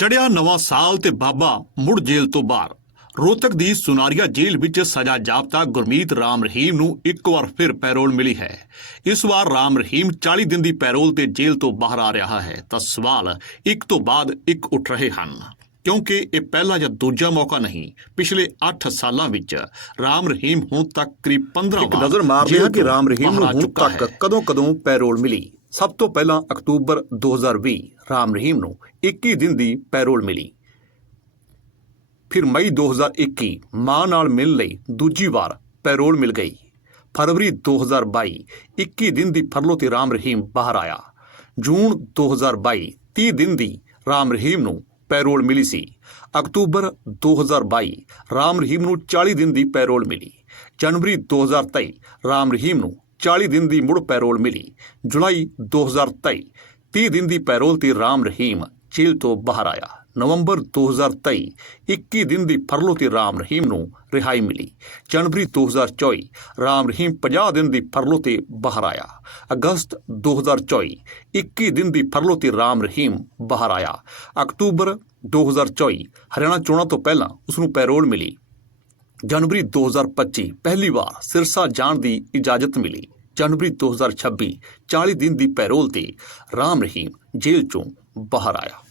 ਚੜਿਆ ਨਵਾਂ ਸਾਲ ਤੇ ਬਾਬਾ ਮੁੜ ਜੇਲ੍ਹ ਤੋਂ ਬਾਹਰ। ਰੋਹਤਕ ਦੀ ਸੁਨਾਰੀਆ ਜੇਲ੍ਹ ਵਿੱਚ ਸਜ਼ਾ ਜਾਪਤਾ ਗੁਰਮੀਤ ਰਾਮ ਰਹੀਮ ਨੂੰ ਇੱਕ ਵਾਰ ਫਿਰ ਪੈਰੋਲ ਮਿਲੀ ਹੈ। ਇਸ ਵਾਰ ਰਾਮ ਰਹੀਮ 40 ਦਿਨ ਦੀ ਪੈਰੋਲ ਤੇ ਜੇਲ੍ਹ ਤੋਂ ਬਾਹਰ ਆ ਰਿਹਾ ਹੈ। ਤਾਂ ਸਵਾਲ ਇੱਕ ਤੋਂ ਬਾਅਦ ਇੱਕ ਉੱਠ ਰਹੇ ਹਨ। ਕਿਉਂਕਿ ਇਹ ਪਹਿਲਾ ਜਾਂ ਦੂਜਾ ਮੌਕਾ ਨਹੀਂ ਪਿਛਲੇ 8 ਸਾਲਾਂ ਵਿੱਚ ਰਾਮ ਰਹੀਮ ਹੁਣ ਤੱਕ ਕਰੀਬ 15 ਇੱਕ ਵਾਰ ਨਜ਼ਰ ਮਾਰਦੇ ਹਾਂ ਕਿ ਰਾਮ ਰਹੀਮ ਨੂੰ ਹੁਣ ਤੱਕ ਹੈ। ਕਦੋਂ ਕਦੋਂ ਪੈਰੋਲ ਮਿਲੀ। ਸਭ ਤੋਂ ਪਹਿਲਾਂ ਅਕਤੂਬਰ 2020 ਰਾਮ ਰਹੀਮ ਨੂੰ 21 ਦਿਨ ਦੀ ਪੈਰੋਲ ਮਿਲੀ। ਫਿਰ ਮਈ 2021 ਮਾਂ ਨਾਲ ਮਿਲਣ ਲਈ ਦੂਜੀ ਵਾਰ ਪੈਰੋਲ ਮਿਲ ਗਈ। ਫਰਵਰੀ 2022 21 ਦਿਨ ਦੀ ਫਰਲੋ ਤੇ ਰਾਮ ਰਹੀਮ ਬਾਹਰ ਆਇਆ। ਜੂਨ 2022 30 ਦਿਨ ਦੀ ਰਾਮ ਰਹੀਮ ਨੂੰ ਪੈਰੋਲ ਮਿਲੀ ਸੀ। ਅਕਤੂਬਰ 2022 ਰਾਮ ਰਹੀਮ ਨੂੰ 40 ਦਿਨ ਦੀ ਪੈਰੋਲ ਮਿਲੀ। ਜਨਵਰੀ 2023 ਰਾਮ ਰਹੀਮ ਨੂੰ 40 ਦਿਨ ਦੀ ਮੁੜ ਪੈਰੋਲ ਮਿਲੀ। ਜੁਲਾਈ 2023 30 ਦਿਨ ਦੀ ਪੈਰੋਲ ਤੇ ਰਾਮ ਰਹੀਮ ਜੇਲ੍ਹ ਤੋਂ ਬਾਹਰ ਆਇਆ। ਨਵੰਬਰ 2023 21 ਦਿਨ ਦੀ ਫਰਲੋ ਤੇ ਰਾਮ ਰਹੀਮ ਨੂੰ ਰਿਹਾਈ ਮਿਲੀ। ਜਨਵਰੀ 2024 ਰਾਮ ਰਹੀਮ 50 ਦਿਨ ਦੀ ਫਰਲੋ ਤੇ ਬਾਹਰ ਆਇਆ। ਅਗਸਤ 2024 21 ਦਿਨ ਦੀ ਫਰਲੋ ਤੇ ਰਾਮ ਰਹੀਮ ਬਾਹਰ ਆਇਆ। ਅਕਤੂਬਰ 2024 ਹਰਿਆਣਾ ਚੋਣਾਂ ਤੋਂ ਪਹਿਲਾਂ ਉਸ ਨੂੰ ਪੈਰੋਲ ਮਿਲੀ। ਜਨਵਰੀ 2025 ਪਹਿਲੀ ਵਾਰ ਸਿਰਸਾ ਜਾਣ ਦੀ ਇਜਾਜ਼ਤ ਮਿਲੀ। ਜਨਵਰੀ 2026 40 ਦਿਨ ਦੀ ਪੈਰੋਲ ਤੇ ਰਾਮ ਰਹੀਮ ਜੇਲ੍ਹ ਚੋਂ ਬਾਹਰ ਆਇਆ।